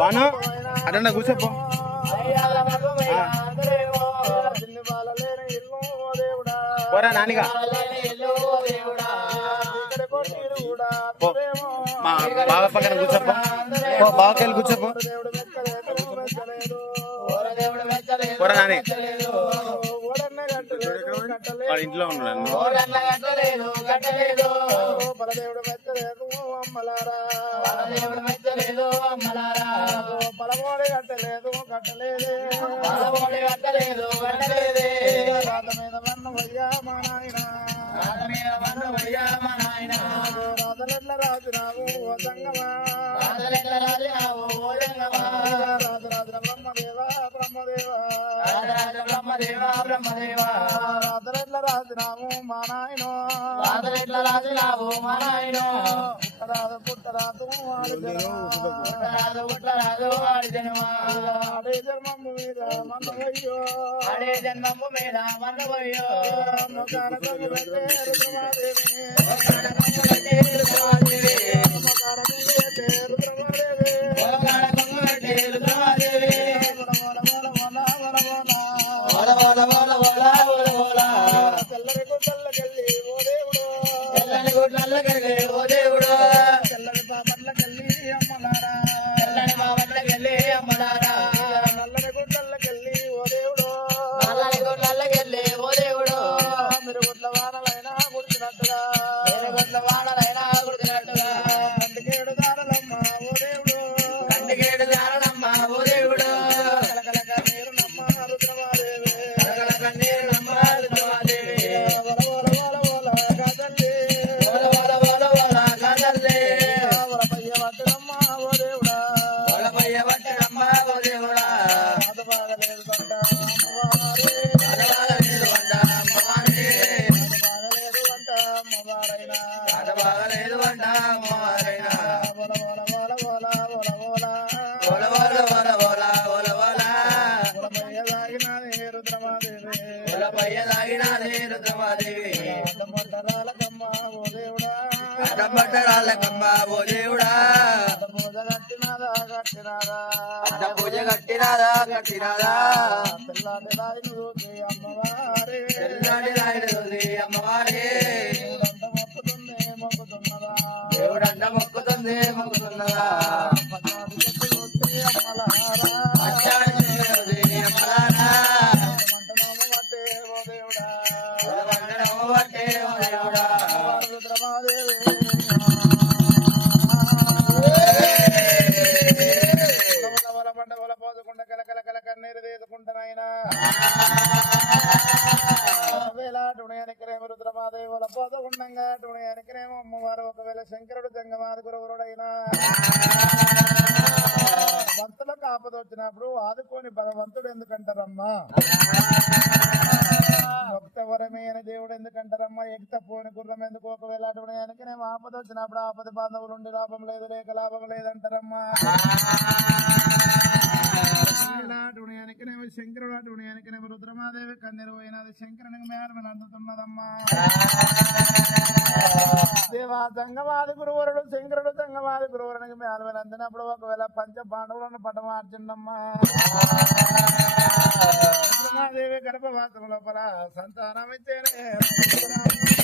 బాను అటన్నా కూర్చోపో. పోరా నానిగా. బావ పక్కన కూర్చోపో. పో బావకెళ్ళి కూర్చోపో. నాని వాడు ఇంట్లో ఉన్నాడు బలమోడి కట్టలేదు కట్టలేదే పదమూడు కట్టలేదు కట్టలేదే బ్రహ్మదేవ బ్రహ్మదేవ రాజరాజ బ్రహ్మదేవ మా నాయన రాజలెట్ల రాజులావు మా నాయన పుట్టరాదు పుట్టరాదు వాడు పుట్టరాజు పుట్టరాజు జన్మా జన్మము మీద మన్నవయ్యో ఆడే జన్మము మీద వన్నవయ్యో మొగాన తల్లి పెట్టే రుద్రమాదేవి కొంగు రుద్రమాదేవి. పెట్టే రుద్రమాదేవి తెల్లని అడ్డపడ్డరాళ్ళకమ్మ ఓ దేవుడా అడ్డ పూజ కట్టినాదా కట్టినాదా అడ్డ పూజ కట్టినాదా తెల్లాటి అమ్మవారే. తెల్లాడి రాయుడు అమ్మవారే దేవుడంట మొక్కుతుంది మొక్కుతున్నదా? ఒకవేళ టుణయానికిరేమో రుద్రమాదేవి వల పోసుకుండంగా టుణయానికిరేమో అమ్మవారు ఒకవేళ శంకరుడు జంగమాది గురువురుడైనా భక్తులకు ఆపద వచ్చినప్పుడు ఆదుకోని భగవంతుడు ఎందుకంటారమ్మా భక్తవరమైన దేవుడు ఎందుకంటారమ్మా? ఎక్త పోని గుర్రం ఎందుకు? ఒకవేళ అటువడానికి నేను ఆపద వచ్చినప్పుడు ఆపద బాంధవులు ఉండి లాభం లేదు లేక లాభం లేదంటారమ్మా. అటువడానికినేమో శంకరుడు అటువడానికినేమో రుద్రమాదేవి కన్నెరు పోయినది శంకరునికి మేడమని అందుతున్నదమ్మా దేవా సంగమాది గురువరుడు శంకరుడు సంగమాది గురువరునికి మేడమని అందినప్పుడు ఒకవేళ పంచ పాండవులను పటమార్చిండమ్మా రుద్రమాదేవి గర్భవాసం లోపల సంతానం ఇచ్చేనే